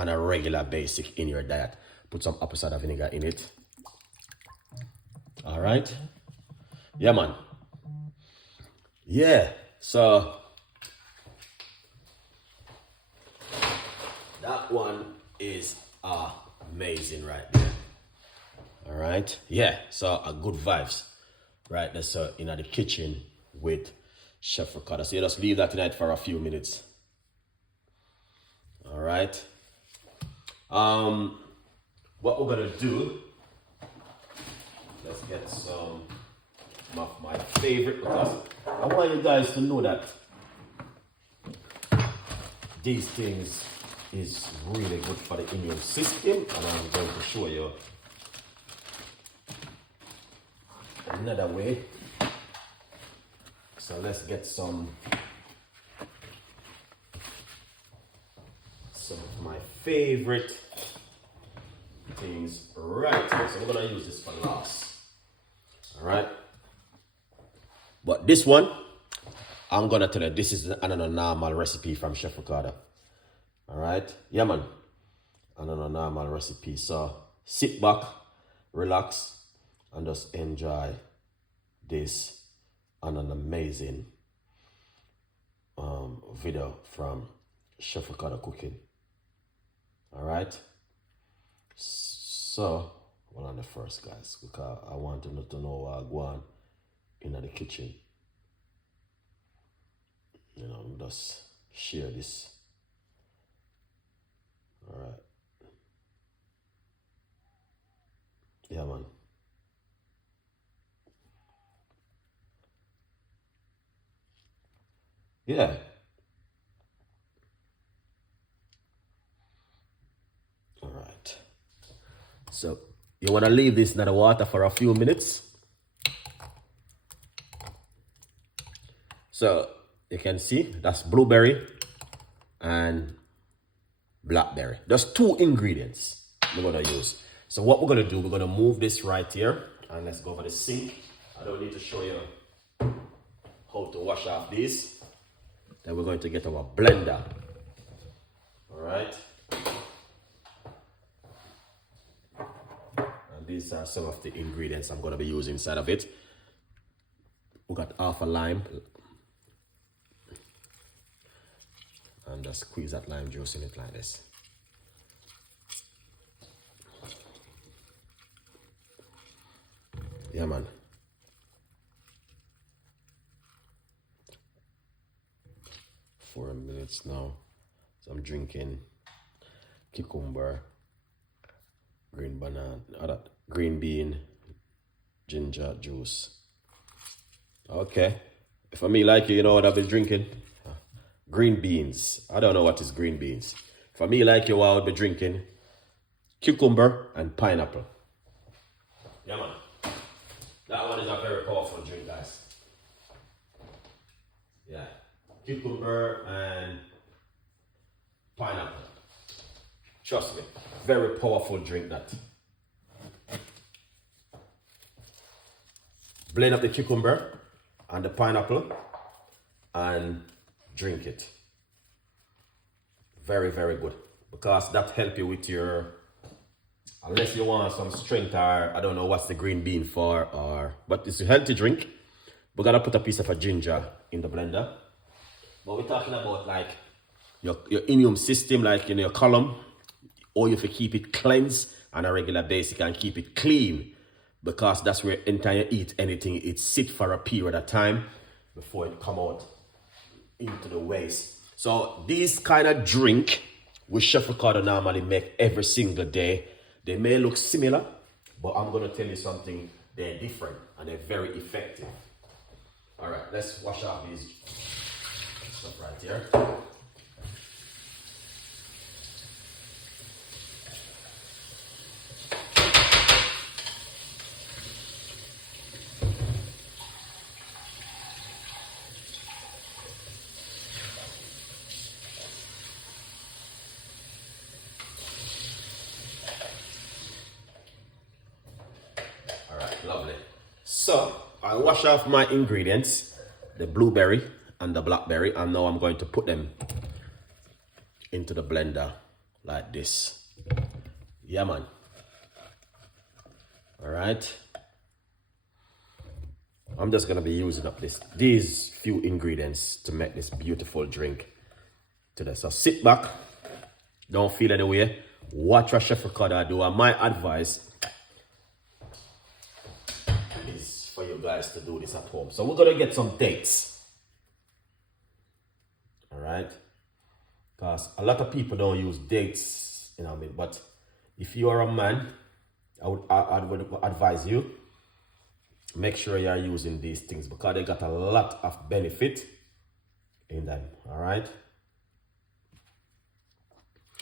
and a regular basic in your diet. Put some apple cider vinegar in it. All right. Yeah, man. Yeah. So that one is amazing right there. All right. Yeah. So a good vibes right there. So in the kitchen with Chef Ricardo. So you just leave that tonight for a few minutes. All right. What we're gonna do, let's get some of my favorite, because I want you guys to know that these things is really good for the immune system, and I'm going to show you another way. So let's get some of my favorite things right here. So we're gonna use this for last. All right. But this one, I'm gonna tell you, this is another normal recipe from Chef Ricardo. All right. Yeah, man. Another normal recipe. So sit back, relax, and just enjoy this and an amazing video from Chef Ricardo cooking. All right. So, well, on the first, guys, because I want them to know what I go on in the kitchen. You know, just share this. All right. Yeah, man. Yeah. All right. So you want to leave this in the water for a few minutes. So you can see that's blueberry and blackberry. There's two ingredients we're going to use. So what we're going to do, we're going to move this right here, and let's go over the sink. I don't need to show you how to wash off these. Then we're going to get our blender. All right. And these are some of the ingredients I'm going to be using inside of it. We got half a lime. And just squeeze that lime juice in it like this. Yeah, man. For 4 minutes now. So I'm drinking cucumber, green banana, green bean, ginger juice. Okay. For me, like you know what I've been drinking? Green beans. I don't know what is green beans. For me, like you, I would be drinking cucumber and pineapple. Yeah, man. That one is a very powerful drink, guys. Yeah. Cucumber and pineapple. Trust me. Very powerful drink, that. Blend up the cucumber and the pineapple and drink it. Very, very good. Because that help you with your, unless you want some strength, or I don't know what's the green bean for, or but it's a healthy drink. We're gonna put a piece of a ginger in the blender. But we're talking about like your immune system, like in your column, or if you keep it cleansed on a regular basis and keep it clean, because that's where anytime you eat anything, it sit for a period of time before it come out into the waste. So these kind of drink which Chef Ricardo normally make every single day, they may look similar, but I'm gonna tell you something, they're different and they're very effective. All right, let's wash off these stuff right here. Lovely. So I wash off my ingredients, the blueberry and the blackberry, and now I'm going to put them into the blender like this. Yeah, man. All right. I'm just gonna be using up these few ingredients to make this beautiful drink today. So sit back, don't feel any way. Watch what Chef Ricardo do. And my advice is for you guys to do this at home. So we're gonna get some dates. All right. Because a lot of people don't use dates, you know what I mean? But if you are a man, I would advise you, make sure you are using these things because they got a lot of benefit in them, all right?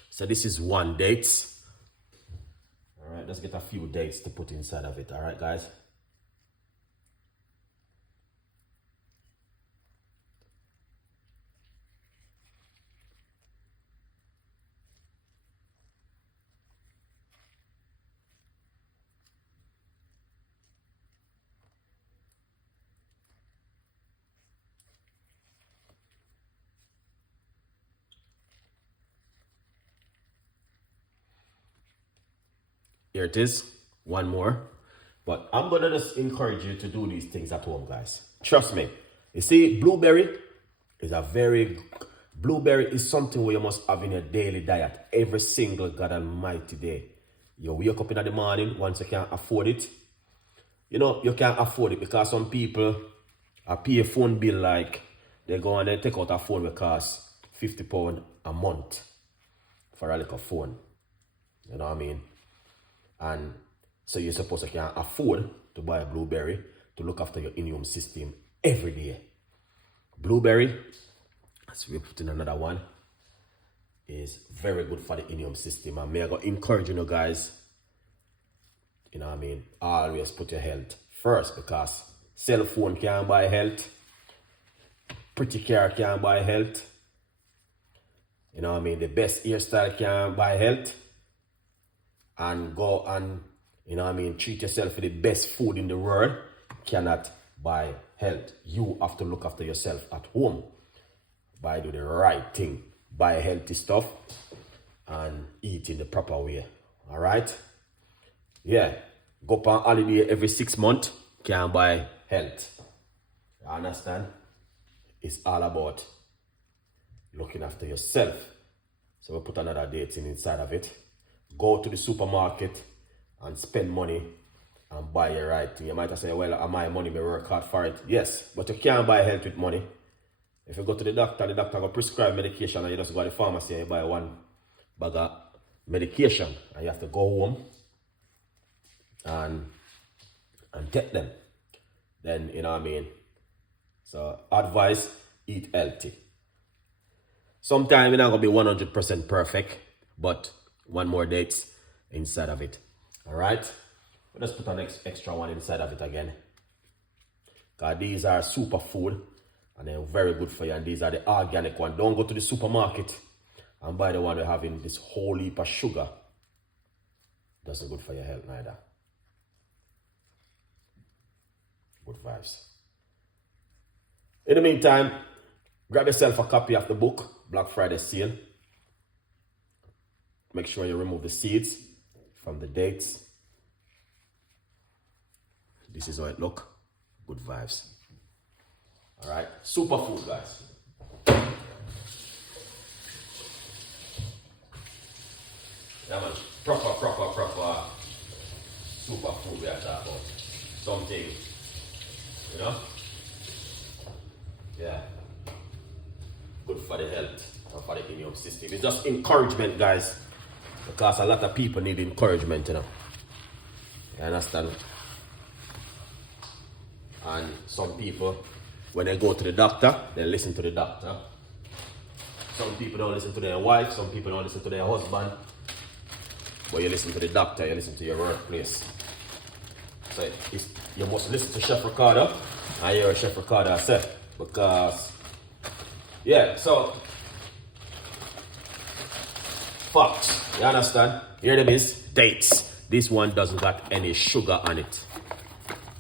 So this is 1 date. All right, let's get a few dates to put inside of it, all right, guys? Here it is, 1 more. But I'm gonna just encourage you to do these things at home, guys. Trust me. You see, blueberry is something where you must have in your daily diet every single God Almighty day. You wake up in the morning once you can't afford it. You know, you can't afford it because some people pay a phone bill like they go and they take out a phone that costs £50 a month for a little phone. You know what I mean? And so you're supposed to can afford to buy a blueberry to look after your immune system every day. Blueberry, as we put in another one, is very good for the immune system. And may I go encourage you guys, you know what I mean, always put your health first because cell phone can't buy health, pretty car can't buy health, you know what I mean, the best hairstyle can't buy health. And go and, you know what I mean, treat yourself for the best food in the world cannot buy health. You have to look after yourself at home by doing the right thing. Buy healthy stuff and eat in the proper way. All right? Yeah. Go on holiday every 6 months, can buy health. You understand? It's all about looking after yourself. So we'll put another date inside of it. Go to the supermarket and spend money and buy your right thing. You might say, well, am I money? We work hard for it. Yes, but you can't buy health with money. If you go to the doctor will prescribe medication and you just go to the pharmacy and you buy 1 bag of medication and you have to go home and take them. Then, you know what I mean? So, advice, eat healthy. Sometimes you're not going to be 100% perfect, but 1 more dates inside of it. All right, let's put an extra one inside of it again, because these are super food and they're very good for you, and these are the organic one. Don't go to the supermarket and buy the one they're having this whole heap of sugar. Doesn't good for your health neither. Good vibes. In the meantime, grab yourself a copy of the book, Black Friday Sale. Make sure you remove the seeds from the dates. This is how it look. Good vibes. All right, super food, guys. Yeah, man. Proper super food we are talking about. Something, you know? Yeah. Good for the health and for the immune system. It's just encouragement, guys. Because a lot of people need encouragement, you know. You understand? And some people, when they go to the doctor, they listen to the doctor. Some people don't listen to their wife, some people don't listen to their husband. But you listen to the doctor, you listen to your workplace. So you must listen to Chef Ricardo and hear Chef Ricardo say. Because, yeah, so facts, you understand? Here them is, dates. This one doesn't got any sugar on it,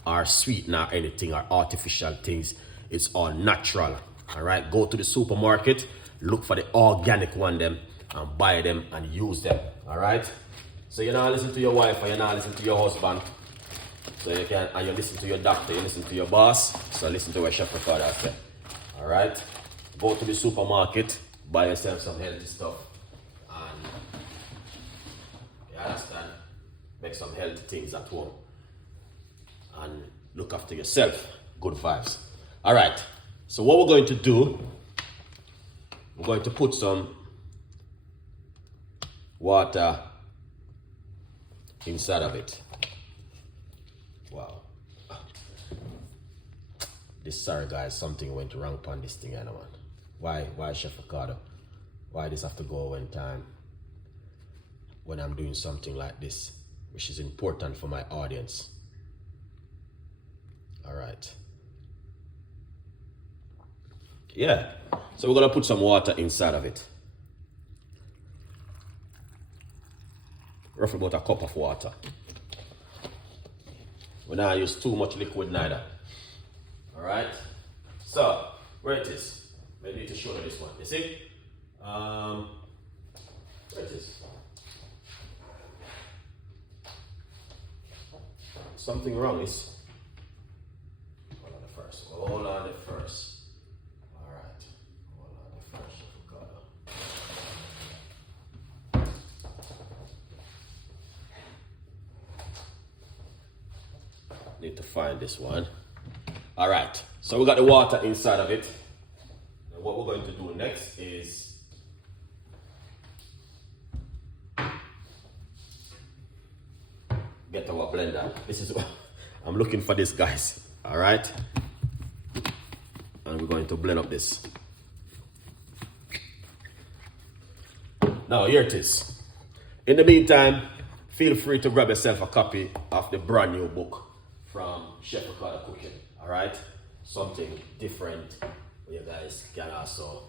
or sweetener, anything, or artificial things. It's all natural. All right, go to the supermarket, look for the organic one them, and buy them and use them. All right. So you're not listening to your wife or you're not listening to your husband. So you can, and you listen to your doctor, you listen to your boss. So listen to what Chef Ricardo said. All right. Go to the supermarket, buy yourself some healthy stuff, and you understand, make some healthy things at home, and look after yourself. Good vibes. All right. So what we're going to do, we're going to put some water inside of it. Wow. Sorry guys, something went wrong on this thing, man. Why Chef Ricardo? Why this have to go one time when I'm doing something like this, which is important for my audience? All right. Yeah. So we're gonna put some water inside of it. Roughly about a cup of water. We don't use too much liquid neither. All right. So where it is? I need to show you this one. You see? Where it is? Something wrong is. Hold on the first. Hold on the first. All right. Hold on the first. Need to find this one. All right. So we got the water inside of it. And what we're going to do next is get our blender. This is I'm looking for this, guys. All right. And we're going to blend up this. Now here it is. In the meantime, feel free to grab yourself a copy of the brand new book from Chef Ricardo Cooking. All right. Something different you guys can also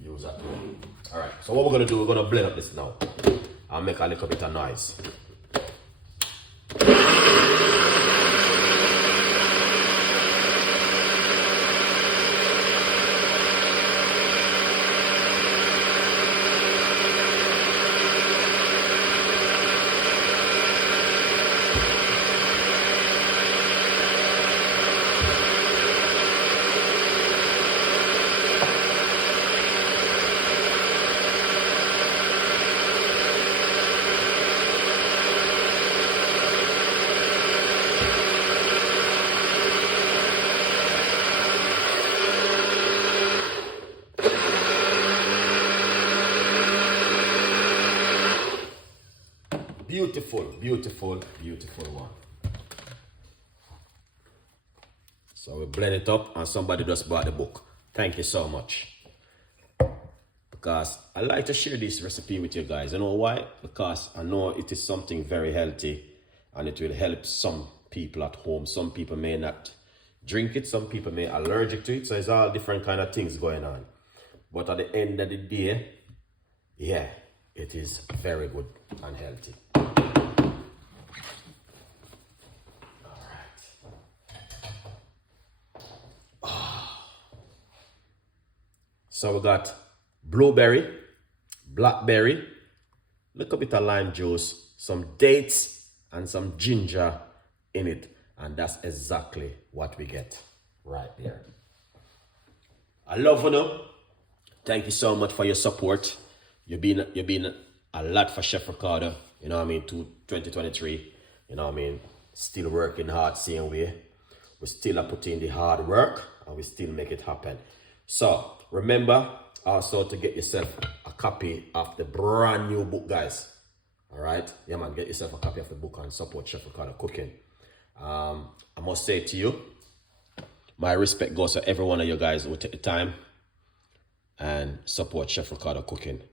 use at home. All right. So what we're gonna do, we're gonna blend up this now and make a little bit of noise. Beautiful, beautiful, beautiful one. So we blend it up and somebody just bought the book. Thank you so much. Because I like to share this recipe with you guys. You know why? Because I know it is something very healthy and it will help some people at home. Some people may not drink it. Some people may be allergic to it. So it's all different kind of things going on. But at the end of the day, yeah, it is very good and healthy. So we got blueberry, blackberry, little bit of lime juice, some dates, and some ginger in it. And that's exactly what we get right there. I love you. Thank you so much for your support. You've been a lot for Chef Ricardo, you know what I mean, 2023. You know what I mean? Still working hard, same way. We still are putting in the hard work and we still make it happen. So remember also to get yourself a copy of the brand new book, guys. All right, yeah man, get yourself a copy of the book and support Chef Ricardo Cooking. I must say to you, my respect goes to every one of you guys who take the time and support Chef Ricardo Cooking.